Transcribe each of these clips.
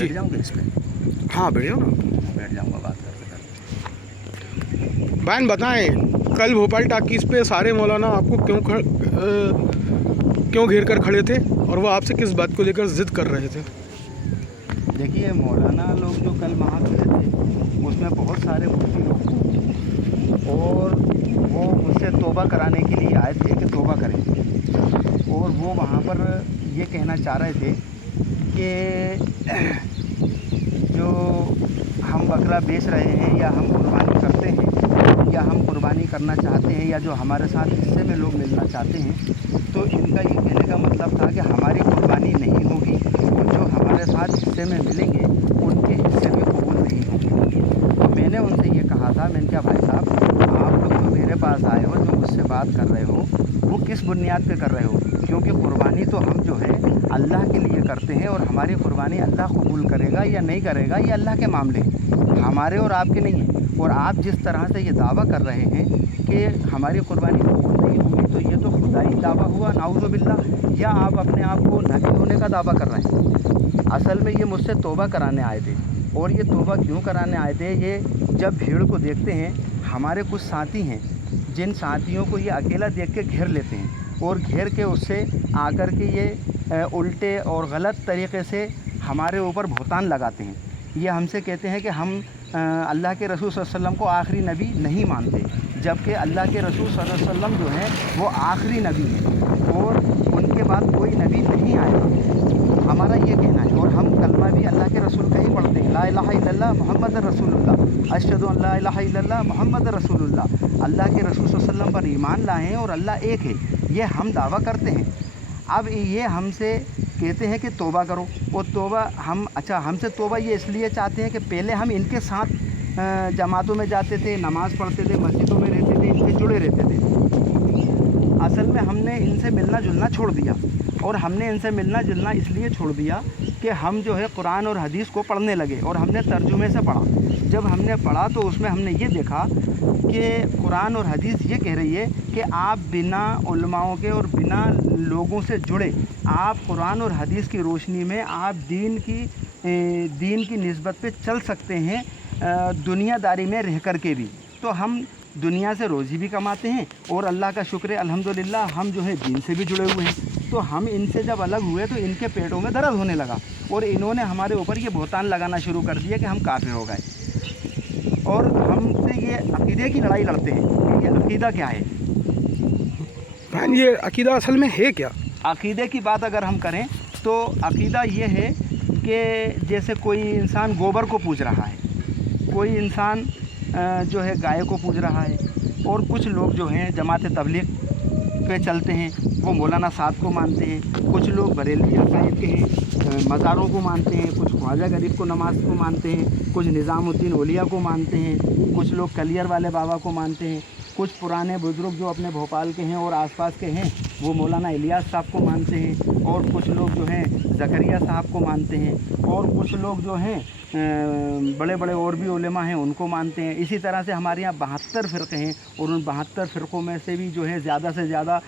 बैठ जाऊँगा इस पर? हाँ बैठो ना। बैठ जाऊँगा बात करते करते। बहन बताएं, कल भोपाल टाकीज़ पे सारे मौलाना आपको क्यों घेर कर खड़े थे और वो आपसे किस बात को लेकर ज़िद कर रहे थे? देखिए, मौलाना लोग जो कल वहाँ खड़े थे उसमें बहुत सारे मुफ्ती लोग थे और वो मुझसे तौबा कराने के लिए आए थे कि तौबा करें। और वो वहाँ पर ये कहना चाह रहे थे कि जो हम बकरा बेच रहे हैं या हम कुर्बानी करते हैं या हम कुर्बानी करना चाहते हैं या जो हमारे साथ हिस्से में लोग मिलना चाहते हैं, तो इनका ये कहने का मतलब था कि हमारी कुर्बानी नहीं होगी और जो हमारे साथ हिस्से में मिलेंगे उनके हिस्से भी कबूल नहीं होंगे। तो मैंने उनसे ये कहा था, मैंने कहा भाई साहब, आप लोग जो मेरे पास आए हो, जो मुझसे बात कर रहे हो, वो किस बुनियाद पे कर रहे हो? क्योंकि कुर्बानी तो हम जो है अल्लाह के लिए करते हैं और हमारी कुर्बानी अल्लाह कबूल करेगा या नहीं करेगा ये अल्लाह के मामले हैं, हमारे और आपके नहीं हैं। और आप जिस तरह से ये दावा कर रहे हैं कि हमारी कुर्बानी कबूल नहीं होगी, तो ये तो खुदाई दावा हुआ, नाउज़ु बिल्लाह, या आप अपने आप को नबी होने का दावा कर रहे हैं। असल में ये मुझसे तौबा कराने आए थे। और ये तौबा क्यों कराने आए थे? ये जब भीड़ को देखते हैं, हमारे कुछ साथी हैं जिन साथियों को ये अकेला देख के घेर लेते हैं और घेर के उससे आकर के ये उल्टे और गलत तरीक़े से हमारे ऊपर भुगतान लगाते हैं। ये हमसे कहते हैं कि हम अल्लाह के रसूल सल्लल्लाहु अलैहि वसल्लम को आखिरी नबी नहीं मानते, जबकि अल्लाह के रसूल सल्लल्लाहु अलैहि वसल्लम जो हैं वो आखिरी नबी हैं और उनके बाद कोई नबी नहीं आएगा, हमारा ये कहना है। और हम कलमा भी अल्लाह के रसूल का ही पढ़ते हैं, ला इलाहा इल्लल्लाह मुहम्मद रसूलुल्लाह, अशहदु अन ला इलाहा इल्लल्लाह मुहम्मद रसूलुल्लाह। अल्लाह के रसूल सल्लल्लाहु अलैहि वसल्लम पर ईमान लाए हैं और अल्लाह एक है, ये हम दावा करते हैं। अब ये हमसे कहते हैं कि तौबा करो, और तौबा हमसे तौबा ये इसलिए चाहते हैं कि पहले हम इनके साथ जमातों में जाते थे, नमाज़ पढ़ते थे, मस्जिदों में रहते थे, इनसे जुड़े रहते थे। असल में हमने इनसे मिलना जुलना छोड़ दिया, और हमने इनसे मिलना जुलना इसलिए छोड़ दिया कि हम जो है कुरान और हदीस को पढ़ने लगे और हमने तर्जुमे से पढ़ा। जब हमने पढ़ा तो उसमें हमने ये देखा कि कुरान और हदीस ये कह रही है कि आप बिना उलमाओं के और बिना लोगों से जुड़े, आप कुरान और हदीस की रोशनी में आप दीन की निस्बत पे चल सकते हैं, दुनियादारी में रह कर के भी। तो हम दुनिया से रोज़ी भी कमाते हैं और अल्लाह का शुक्र है अल्हम्दुलिल्लाह हम जो है दीन से भी जुड़े हुए हैं। तो हम इनसे जब अलग हुए तो इनके पेटों में दर्द होने लगा और इन्होंने हमारे ऊपर ये भुगतान लगाना शुरू कर दिया कि हम काफिर हो गए, और हमसे ये अकीदे की लड़ाई लड़ते हैं कि ये अकीदा क्या है। बहन, ये अकीदा असल में है क्या? अकीदे की बात अगर हम करें तो अकीदा ये है कि जैसे कोई इंसान गोबर को पूज रहा है, कोई इंसान जो है गाय को पूज रहा है, और कुछ लोग जो हैं जमात तबलीग पे चलते हैं, वो मौलाना साहब को मानते हैं, कुछ लोग बरेलवी अकायद के हैं, मज़ारों को मानते हैं, कुछ ख्वाजा गरीब को नमाज को मानते हैं, कुछ निज़ामुद्दीन औलिया को मानते हैं, कुछ लोग कलियर वाले बाबा को मानते हैं, कुछ पुराने बुज़ुर्ग जो अपने भोपाल के हैं और आसपास के हैं वो मौलाना इलियास साहब को मानते हैं, और कुछ लोग जो हैं ज़करिया साहब को मानते हैं, और कुछ लोग जो हैं बड़े बड़े और भी उलेमा हैं उनको मानते हैं। इसी तरह से हमारे यहाँ 72 फ़िरक़े हैं, और उन 72 फ़िरक़ों में से भी जो है ज़्यादा से ज़्यादा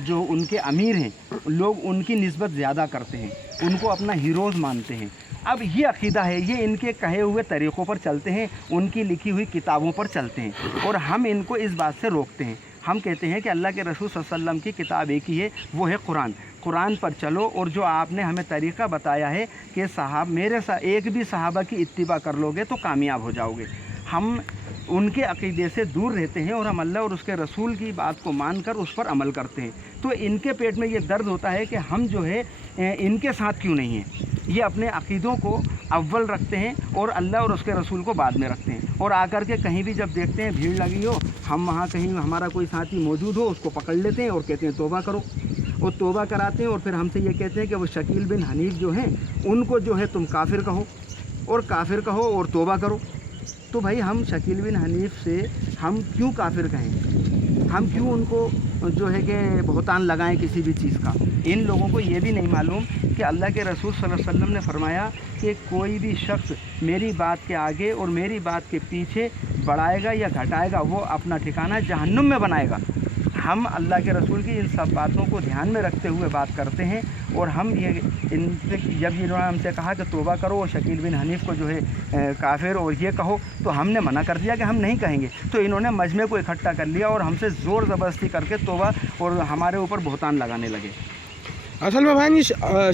जो उनके अमीर हैं लोग उनकी निस्बत ज़्यादा करते हैं, उनको अपना हीरोज़ मानते हैं। अब ये अक़ीदा है, ये इनके कहे हुए तरीक़ों पर चलते हैं, उनकी लिखी हुई किताबों पर चलते हैं, और हम इनको इस बात से रोकते हैं। हम कहते हैं कि अल्लाह के रसूल सल्लल्लाहु अलैहि वसल्लम की किताब एक ही है, वो है कुरान। कुरान पर चलो, और जो आपने हमें तरीक़ा बताया है कि एक भी सहाबा की इत्तिबा कर लोगे तो कामयाब हो जाओगे, हम उनके अक़ीदे से दूर रहते हैं और हम अल्लाह और उसके रसूल की बात को मानकर उस पर अमल करते हैं। तो इनके पेट में ये दर्द होता है कि हम जो है इनके साथ क्यों नहीं हैं। ये अपने अक़ीदों को अव्वल रखते हैं और अल्लाह और उसके रसूल को बाद में रखते हैं, और आकर के कहीं भी जब देखते हैं भीड़ लगी हो, हम वहाँ कहीं हमारा कोई साथी मौजूद हो, उसको पकड़ लेते हैं और कहते हैं तौबा करो, और तौबा कराते हैं, और फिर हमसे ये कहते हैं कि वो शकील बिन हनीफ जो हैं उनको जो है तुम काफिर कहो, और काफिर कहो और तौबा करो। तो भाई हम शकील बिन हनीफ से हम क्यों काफिर कहें, हम क्यों उनको जो है कि भुगतान लगाएं किसी भी चीज़ का। इन लोगों को ये भी नहीं मालूम कि अल्लाह के रसूल सल्लल्लाहु अलैहि वसल्लम ने फरमाया कि कोई भी शख्स मेरी बात के आगे और मेरी बात के पीछे बढ़ाएगा या घटाएगा वो अपना ठिकाना जहन्नुम में बनाएगा। ہم اللہ کے رسول کی ان سب باتوں کو دھیان میں رکھتے ہوئے بات کرتے ہیں، اور ہم یہ ان سے جب انہوں نے ہم سے کہا کہ توبہ کرو اور شکیل بن حنیف کو جو ہے کافر اور یہ کہو، تو ہم نے منع کر دیا کہ ہم نہیں کہیں گے۔ تو انہوں نے مجمع کو اکٹھا کر لیا اور ہم سے زور زبردستی کر کے توبہ اور ہمارے اوپر بہتان لگانے لگے۔ اصل میں بھائی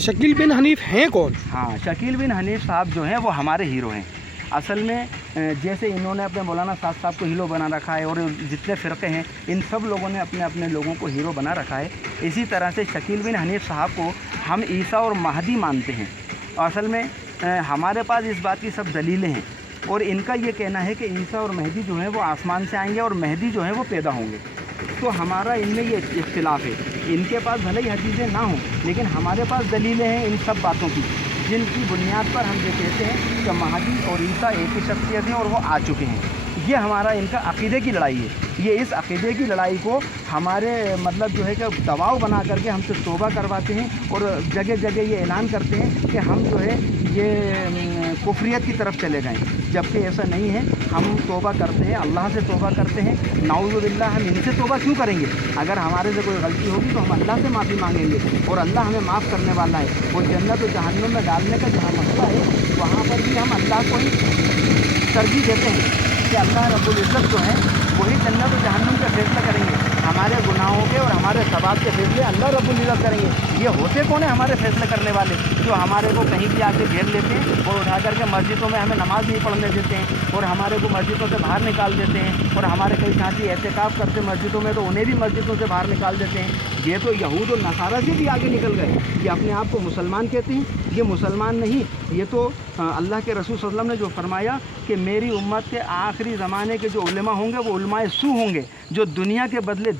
شکیل بن حنیف ہیں کون؟ ہاں، شکیل بن حنیف صاحب جو ہیں وہ ہمارے ہیرو ہیں۔ اصل میں جیسے انہوں نے اپنے مولانا صاحب کو ہیرو بنا رکھا ہے، اور جتنے فرقے ہیں ان سب لوگوں نے اپنے اپنے لوگوں کو ہیرو بنا رکھا ہے، اسی طرح سے شکیل بن حنیف صاحب کو ہم عیسیٰ اور مہدی مانتے ہیں۔ اصل میں ہمارے پاس اس بات کی سب دلیلیں ہیں، اور ان کا یہ کہنا ہے کہ عیسیٰ اور مہدی جو ہیں وہ آسمان سے آئیں گے اور مہدی جو ہیں وہ پیدا ہوں گے۔ تو ہمارا ان میں یہ اختلاف ہے، ان کے پاس بھلے ہی حدیثیں نہ ہوں لیکن ہمارے پاس دلیلیں ہیں ان سب باتوں کی، جن کی بنیاد پر ہم یہ کہتے ہیں کہ مہدی اور عیسیٰ ایک ہی شخصیت ہیں اور وہ آ چکے ہیں۔ یہ ہمارا ان کا عقیدے کی لڑائی ہے۔ یہ اس عقیدے کی لڑائی کو ہمارے مطلب جو ہے کہ دباؤ بنا کر کے ہم سے توبہ کرواتے ہیں، اور جگہ جگہ یہ اعلان کرتے ہیں کہ ہم جو ہے یہ کفریت کی طرف چلے گئے، جبکہ ایسا نہیں ہے۔ ہم توبہ کرتے ہیں، اللہ سے توبہ کرتے ہیں، نعوذ باللہ ہم ان سے توبہ کیوں کریں گے؟ اگر ہمارے سے کوئی غلطی ہوگی تو ہم اللہ سے معافی مانگیں گے، اور اللہ ہمیں معاف کرنے والا ہے۔ وہ جنت و جہنم میں ڈالنے کا جہاں مسئلہ ہے وہاں پر بھی ہم اللہ کو ہی ترجیح دیتے ہیں کہ اللہ رب العزت جو ہے وہی جنت و جہنم کے فیصلے کریں گے، ہمارے گناہوں کے اور ہمارے ثواب کے فیصلے اللہ رب العزت کریں گے۔ یہ ہوتے کون ہیں ہمارے فیصلے کرنے والے؟ جو ہمارے کو کہیں بھی آ کے گھیر لیتے ہیں اور اٹھا کر کے مسجدوں میں ہمیں نماز نہیں پڑھنے دیتے ہیں، اور ہمارے کو مسجدوں سے باہر نکال دیتے ہیں، اور ہمارے کئی ساتھی اعتکاف کرتے مسجدوں میں تو انہیں بھی مسجدوں سے باہر نکال دیتے ہیں۔ یہ تو یہود و نصارہ سے بھی آگے نکل گئے، یہ اپنے آپ کو مسلمان کہتے ہیں، یہ مسلمان نہیں، یہ تو اللہ کے رسول صلی اللہ علیہ وسلم نے جو فرمایا کہ میری امت کے آخری زمانے کے جو علماء ہوں گے وہ علماء سو ہوں گے، جو دنیا کے بدلے